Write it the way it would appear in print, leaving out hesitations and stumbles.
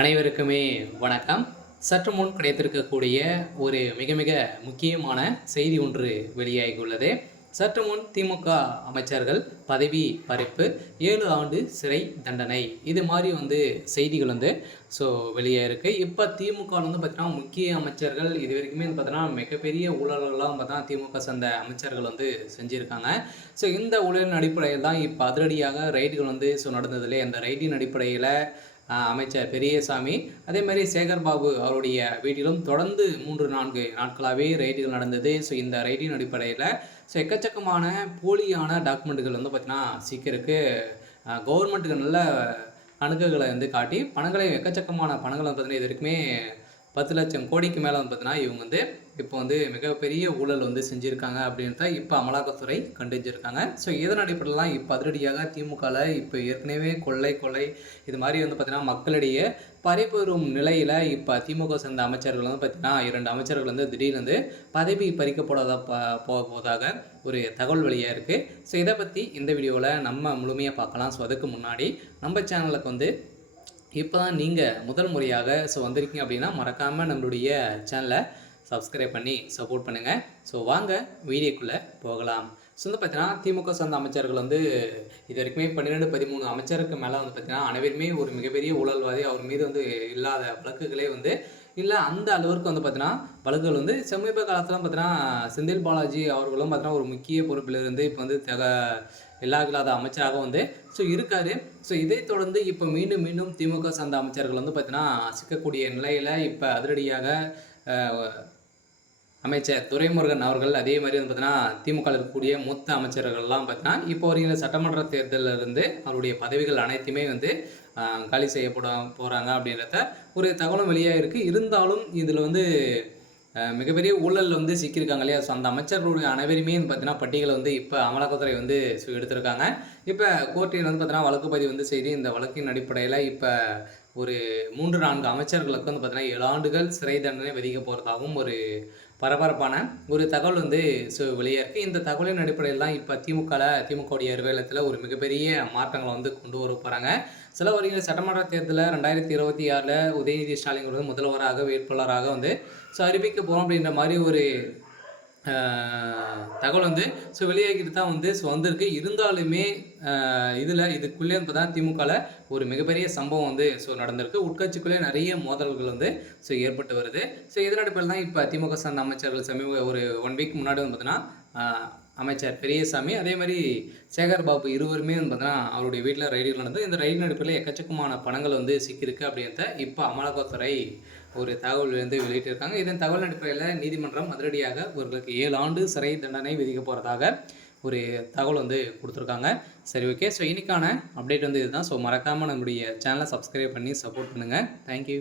அனைவருக்குமே வணக்கம். சற்று முன் கிடைத்திருக்கக்கூடிய ஒரு மிக மிக முக்கியமான செய்தி ஒன்று வெளியாகியுள்ளது. சற்று முன் திமுக அமைச்சர்கள் பதவி பறிப்பு, 7 ஆண்டு சிறை தண்டனை, இது மாதிரி செய்திகள் வெளியாயிருக்கு. இப்போ திமுகவில் பார்த்தீங்கன்னா முக்கிய அமைச்சர்கள் இது வரைக்குமே பார்த்தீங்கன்னா மிகப்பெரிய ஊழல்கள்லாம் பார்த்தீங்கன்னா திமுக சேர்ந்த அமைச்சர்கள் செஞ்சுருக்காங்க. இந்த ஊழலின் அடிப்படையில் தான் இப்போ அதிரடியாக ரைடுகள் நடந்ததில்லை. அந்த ரைடின் அடிப்படையில் அமைச்சர் பெரியசாமி அதேமாதிரி சேகர்பாபு அவருடைய வீட்டிலும் தொடர்ந்து 3-4 நாட்களாகவே ரைடுகள் நடந்தது. இந்த ரைடின் அடிப்படையில் எக்கச்சக்கமான போலியான டாக்குமெண்ட்டுகள் பார்த்திங்கன்னா சிக்கிருக்கு. கவர்மெண்ட்டுக்கு நல்ல கணக்குகளை காட்டி பணங்களை எக்கச்சக்கமான பணங்களை பார்த்திங்கன்னா இது வரைக்குமே 10 லட்சம் கோடிக்கு மேலே பார்த்தீங்கன்னா இவங்க இப்போ மிகப்பெரிய ஊழல் செஞ்சுருக்காங்க அப்படின்றத இப்போ அமலாக்கத்துறை கண்டிச்சிருக்காங்க. இதன் அடிப்படையிலாம் இப்போ அதிரடியாக திமுகவில் இப்போ ஏற்கனவே கொள்ளை இது மாதிரி பார்த்தீங்கன்னா மக்களிடையே பறிபெறும் நிலையில் இப்போ திமுக சேர்ந்த அமைச்சர்கள் பார்த்தீங்கன்னா 2 அமைச்சர்கள் திடீர்னு பதவி போவதாக ஒரு தகவல் வெளியாக இருக்குது. இதை பற்றி இந்த வீடியோவில் நம்ம முழுமையாக பார்க்கலாம். அதுக்கு முன்னாடி நம்ம சேனலுக்கு இப்போ தான் நீங்கள் முதல் முறையாக வந்திருக்கீங்க அப்படின்னா மறக்காமல் நம்மளுடைய சேனலை சப்ஸ்கிரைப் பண்ணி சப்போர்ட் பண்ணுங்கள். வாங்க வீடியோக்குள்ளே போகலாம். பார்த்தீங்கன்னா திமுக சார்ந்த அமைச்சர்கள் இது வரைக்குமே 12-13 அமைச்சருக்கு மேலே பார்த்தீங்கன்னா அனைவருமே ஒரு மிகப்பெரிய ஊழல்வாதி. அவர் மீது இல்லாத வழக்குகளே இல்லை அந்த அளவிற்கு பார்த்தீங்கன்னா வழக்குகள் சமீப காலத்தில் பார்த்தீங்கன்னா செந்தில் பாலாஜி அவர்களும் பார்த்தீங்கன்னா ஒரு முக்கிய பொறுப்பிலிருந்து இப்போ இல்லாத அமைச்சராக இருக்காரு. இதை தொடர்ந்து இப்போ மீண்டும் திமுக சார்ந்த அமைச்சர்கள் பார்த்தீங்கன்னா சிக்கக்கூடிய நிலையில் இப்போ அதிரடியாக அமைச்சர் துரைமுருகன் அவர்கள் அதே மாதிரி பார்த்தீங்கன்னா திமுக இருக்கக்கூடிய மூத்த அமைச்சர்கள்லாம் பார்த்தீங்கன்னா இப்போ வருகிற சட்டமன்ற தேர்தலிருந்து அவருடைய பதவிகள் அனைத்துமே காலி செய்யப்பட போகிறாங்க அப்படின்றத ஒரு தகவலும் வெளியாக இருக்குது. இருந்தாலும் இதில் மிகப்பெரிய ஊழல் சிக்கியிருக்காங்க இல்லையா. அந்த அமைச்சர்களுடைய அனைவருமே பார்த்தீங்கன்னா பட்டியலை இப்போ அமலாக்கத்துறை எடுத்திருக்காங்க. இப்போ கோர்ட்டில் பார்த்தீங்கன்னா வழக்கு பதிவு செய்து இந்த வழக்கின் அடிப்படையில் இப்போ ஒரு 3-4 அமைச்சர்களுக்கு பார்த்தீங்கன்னா 7 ஆண்டுகள் சிறை தண்டனை விதிக்க போகிறதாகவும் ஒரு பரபரப்பான ஒரு தகவல் வெளியாக இருக்குது. இந்த தகவலின் அடிப்படையில் தான் இப்போ திமுகவுடைய அலுவலகத்தில் ஒரு மிகப்பெரிய மாற்றங்களை கொண்டு வர போகிறாங்க. சில வருகிற சட்டமன்ற தேர்தலில் 2026 உதயநிதி ஸ்டாலின் முதல்வராக வேட்பாளராக அறிவிக்க போகிறோம் அப்படின்ற மாதிரி ஒரு தகவல் வெளியாகிட்டு தான் வந்திருக்கு. இருந்தாலுமே இதுக்குள்ளே பார்த்தா திமுகவில் ஒரு மிகப்பெரிய சம்பவம் நடந்திருக்கு. உட்கட்சிக்குள்ளே நிறைய மோதல்கள் ஏற்பட்டு வருது. இதன் அடிப்படையில் தான் இப்போ திமுக சார்ந்த அமைச்சர்கள் ஒரு 1 வீக் முன்னாடி பார்த்தீங்கன்னா அமைச்சர் பெரியசாமி அதே மாதிரி சேகர்பாபு இருவருமே பார்த்தீங்கன்னா அவருடைய வீட்டில் ரைடுகள் நடந்தது. இந்த ரைடின் அடிப்படையில் எக்கச்சக்கமான பணங்கள் சிக்கியிருக்கு அப்படின்றத இப்போ அமலாக்கத்துறை ஒரு தகவல் வெளியிட்டிருக்காங்க. இதன் தகவல் அடிப்படையில் நீதிமன்றம் அதிரடியாக அவர்களுக்கு 7 ஆண்டு சிறை தண்டனை விதிக்க போகிறதாக ஒரு தகவல் கொடுத்துருக்காங்க. சரி, ஓகே. இன்னைக்கான அப்டேட் இதுதான். மறக்காமல் நம்முடைய சேனலை சப்ஸ்கிரைப் பண்ணி சப்போர்ட் பண்ணுங்கள். தேங்க்யூ.